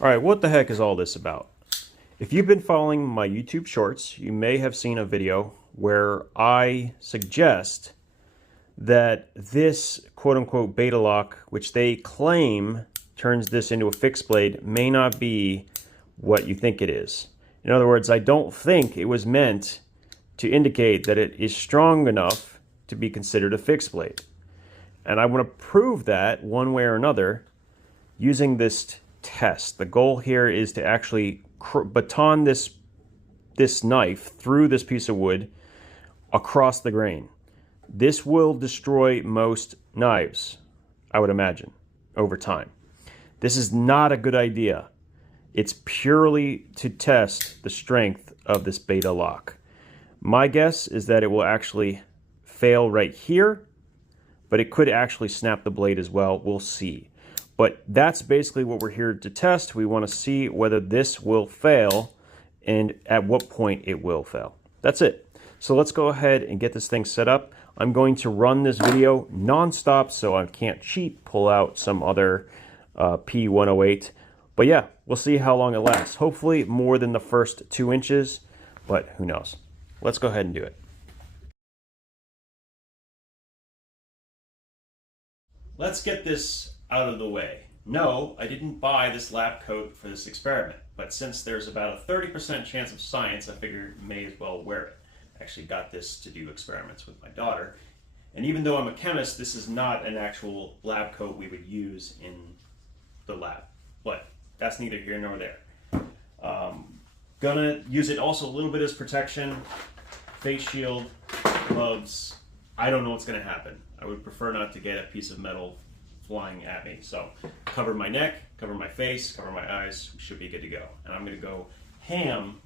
All right, what the heck is all this about? If you've been following my YouTube shorts, you may have seen a video where I suggest that this quote-unquote beta lock, which they claim turns this into a fixed blade, may not be what you think it is. In other words, I don't think it was meant to indicate that it is strong enough to be considered a fixed blade. And I want to prove that one way or another using this test. The goal here is to actually baton this knife through this piece of wood across the grain. This will destroy most knives, I would imagine, over time. This is not a good idea. It's purely to test the strength of this beta lock. My guess is that it will actually fail right here, but it could actually snap the blade as well. We'll see. But that's basically what we're here to test. We want to see whether this will fail and at what point it will fail. That's it. So let's go ahead and get this thing set up. I'm going to run this video non-stop so I can't cheat, pull out some other P108. But yeah, we'll see how long it lasts. Hopefully more than the first 2 inches, but who knows. Let's go ahead and do it. Let's get this out of the way. No, I didn't buy this lab coat for this experiment, but since there's about a 30% chance of science, I figured may as well wear it. I actually got this to do experiments with my daughter, and even though I'm a chemist, this is not an actual lab coat we would use in the lab, but that's neither here nor there. Gonna use it also a little bit as protection, face shield, gloves. I don't know what's gonna happen. I would prefer not to get a piece of metal flying at me. So cover my neck, cover my face, cover my eyes, we should be good to go. And I'm gonna go ham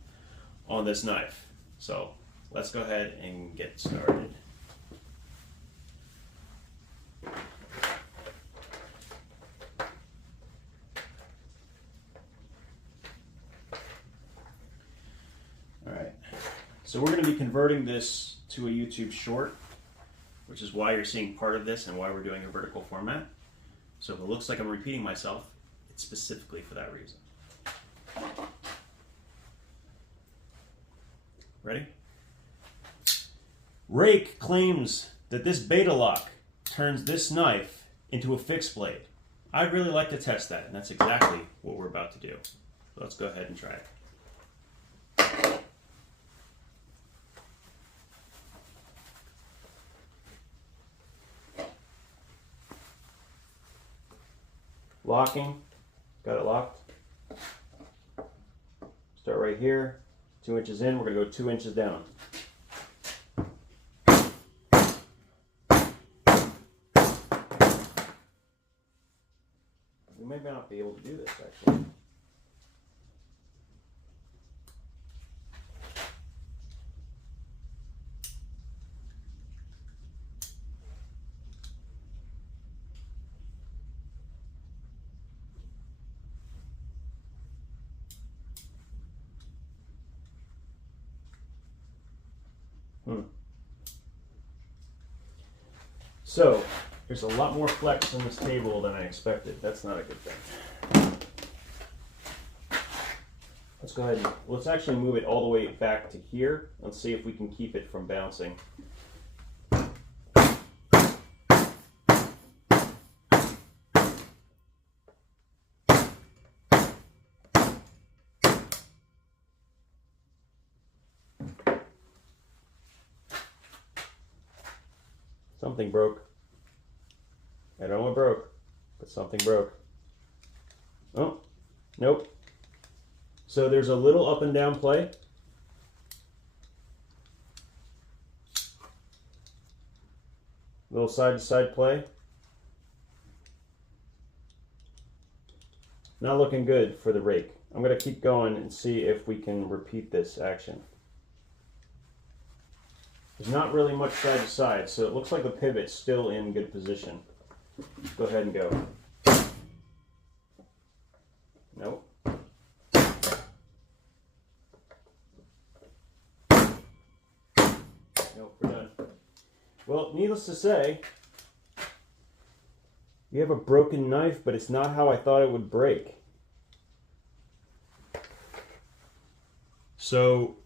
on this knife. So let's go ahead and get started. All right, so we're gonna be converting this to a YouTube short, which is why you're seeing part of this and why we're doing a vertical format. So if it looks like I'm repeating myself, it's specifically for that reason. Ready? Rake claims that this beta lock turns this knife into a fixed blade. I'd really like to test that, and that's exactly what we're about to do. So let's go ahead and try it. Locking, got it locked. Start right here, 2 inches in, we're gonna go 2 inches down. We may not be able to do this actually. So, there's a lot more flex on this table than I expected. That's not a good thing. Let's go ahead and, let's actually move it all the way back to here. Let's see if we can keep it from bouncing. Something broke. I don't know what broke, but something broke. Oh, nope. So there's a little up and down play. Little side to side play. Not looking good for the rake. I'm going to keep going and see if we can repeat this action. There's not really much side to side, so it looks like the pivot's still in good position. Go ahead and go. Nope. Nope, we're done. Well, needless to say, you have a broken knife, but it's not how I thought it would break. So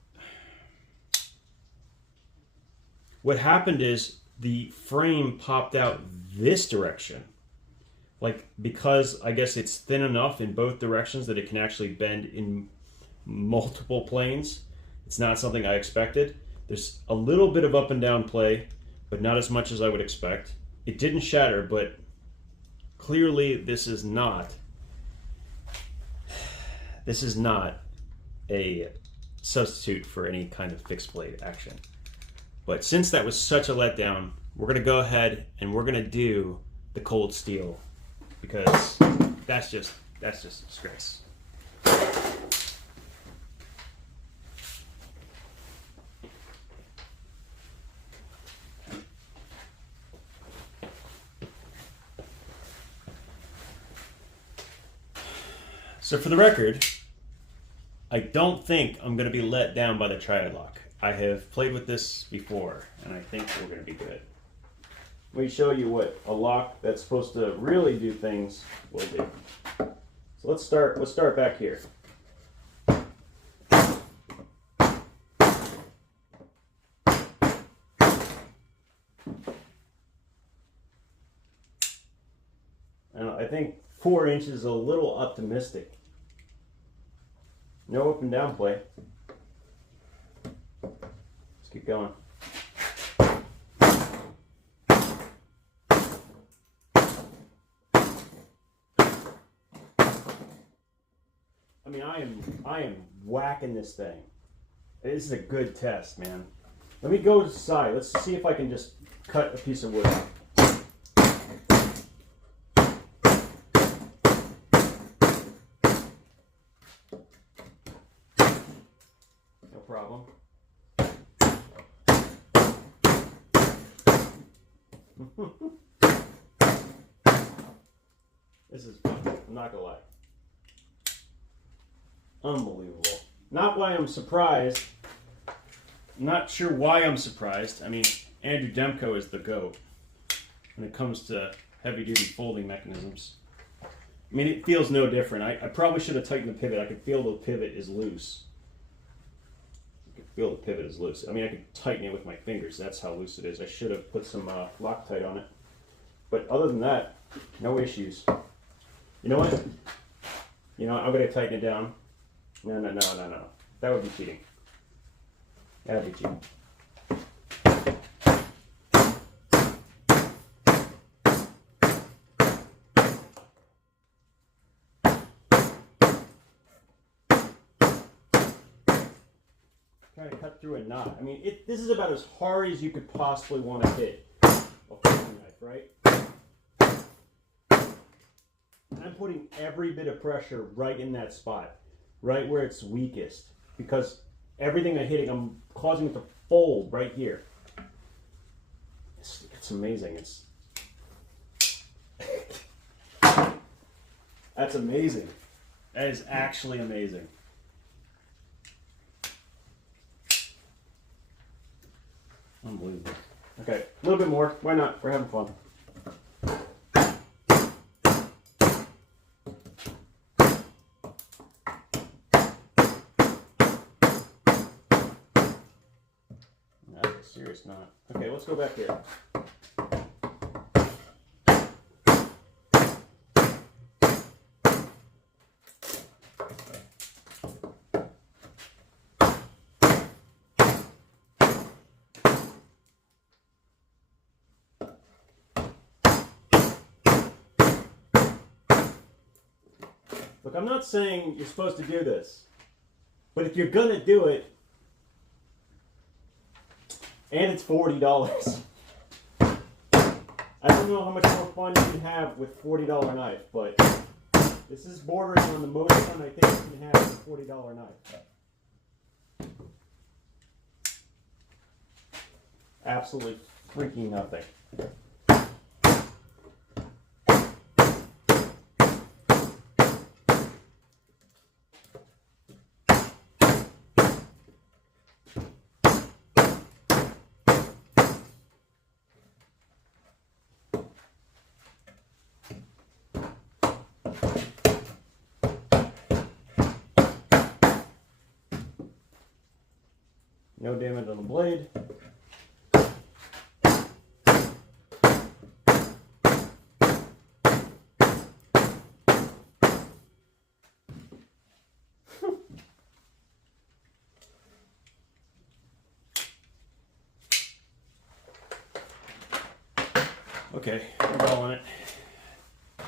what happened is the frame popped out this direction. Like, because I guess it's thin enough in both directions that it can actually bend in multiple planes. It's not something I expected. There's a little bit of up and down play, but not as much as I would expect. It didn't shatter, but clearly this is not a substitute for any kind of fixed blade action. But since that was such a letdown, we're gonna go ahead and we're gonna do the cold steel, because that's just a disgrace. So for the record, I don't think I'm going to be let down by the triad lock. I have played with this before, and I think we're going to be good. Let me show you what a lock that's supposed to really do things will do. So let's start back here. And I think 4 inches is a little optimistic. No up and down play. Let's keep going. I mean, I am whacking this thing. This is a good test, man. Let me go to the side. Let's see if I can just cut a piece of wood. No problem. This is fun. I'm not gonna lie. Unbelievable. Not why I'm surprised. I'm not sure why I'm surprised. I mean, Andrew Demko is the GOAT when it comes to heavy-duty folding mechanisms. I mean, it feels no different. I probably should have tightened the pivot. I could feel the pivot is loose. I could feel the pivot is loose. I mean, I could tighten it with my fingers. That's how loose it is. I should have put some Loctite on it. But other than that, no issues. You know what? You know, I'm going to tighten it down. No. That would be cheating. That would be cheating. Trying to cut through a knot. I mean, this is about as hard as you could possibly want to hit a folding knife, right? And I'm putting every bit of pressure right in that spot. Right where it's weakest, because everything I'm hitting, I'm causing it to fold right here. It's amazing. That's amazing. That is actually amazing. Unbelievable. Okay, a little bit more. Why not? We're having fun. Serious knot. Okay, let's go back here. Look, I'm not saying you're supposed to do this, but if you're gonna do it, and it's $40. I don't know how much more fun you can have with $40 knife, but this is bordering on the most fun I think you can have with a $40 knife. Absolutely freaking nothing. No damage on the blade. Okay, we're rolling it.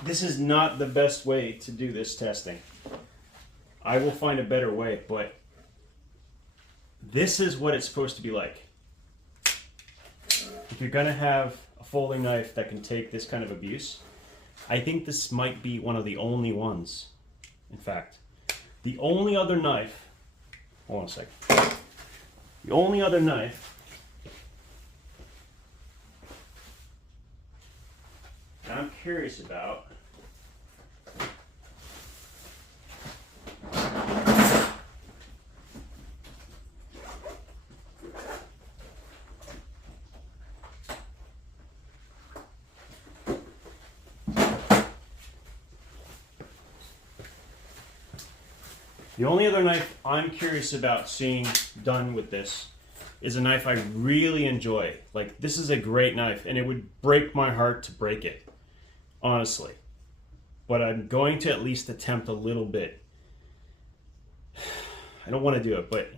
This is not the best way to do this testing. I will find a better way, but this is what it's supposed to be like. If you're gonna have a folding knife that can take this kind of abuse, I think this might be one of the only ones. In fact, the only other knife, hold on a second. The only other knife that I'm curious about seeing done with this is a knife I really enjoy. Like, this is a great knife, and it would break my heart to break it, honestly. But I'm going to at least attempt a little bit. I don't want to do it, but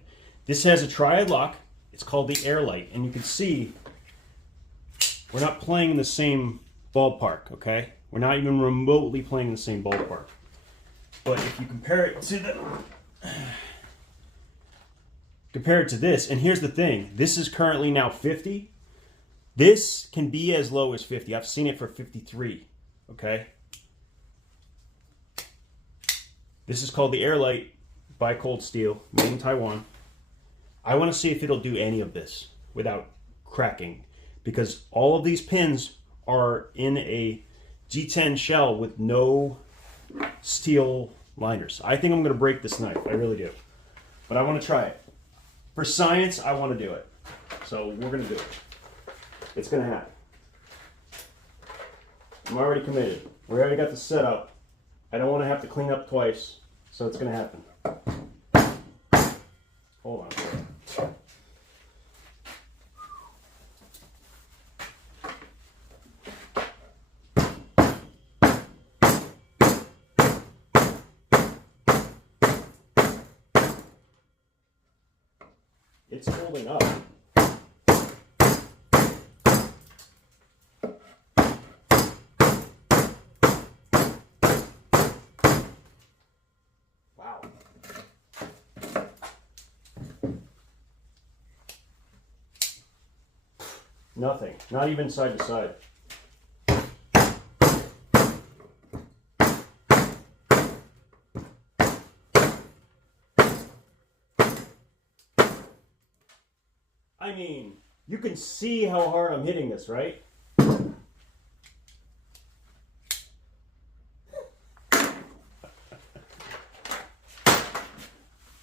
this has a triad lock. It's called the Air Lite, and you can see we're not playing in the same ballpark, okay? We're not even remotely playing in the same ballpark. But if you compare it to this, and here's the thing, this is currently now 50. This can be as low as 50. I've seen it for 53, okay? This is called the Air Lite by Cold Steel, made in Taiwan. I want to see if it'll do any of this without cracking, because all of these pins are in a G10 shell with no steel liners. I think I'm going to break this knife. I really do. But I want to try it. For science, I want to do it. So we're going to do it. It's going to happen. I'm already committed. We already got the setup. I don't want to have to clean up twice. So it's going to happen. Hold on. It's holding up. Wow. Nothing. Not even side to side. I mean, you can see how hard I'm hitting this, right?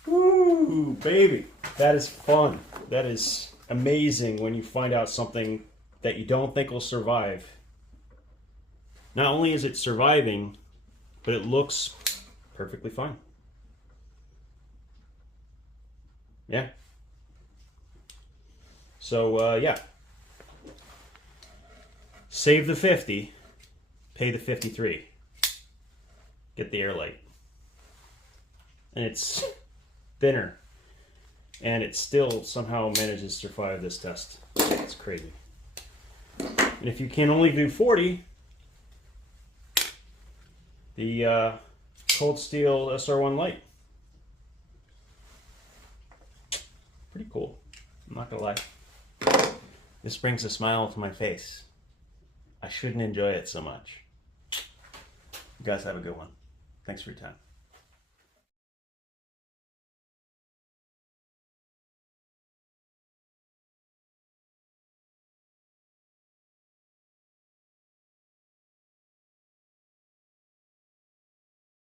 Ooh, baby. That is fun. That is amazing when you find out something that you don't think will survive. Not only is it surviving, but it looks perfectly fine. Yeah. So, yeah. Save the 50, pay the 53. Get the Air Lite. And it's thinner. And it still somehow manages to survive this test. It's crazy. And if you can only do 40, the Cold Steel SR1 Lite. Pretty cool. I'm not gonna lie. This brings a smile to my face. I shouldn't enjoy it so much. You guys have a good one. Thanks for your time.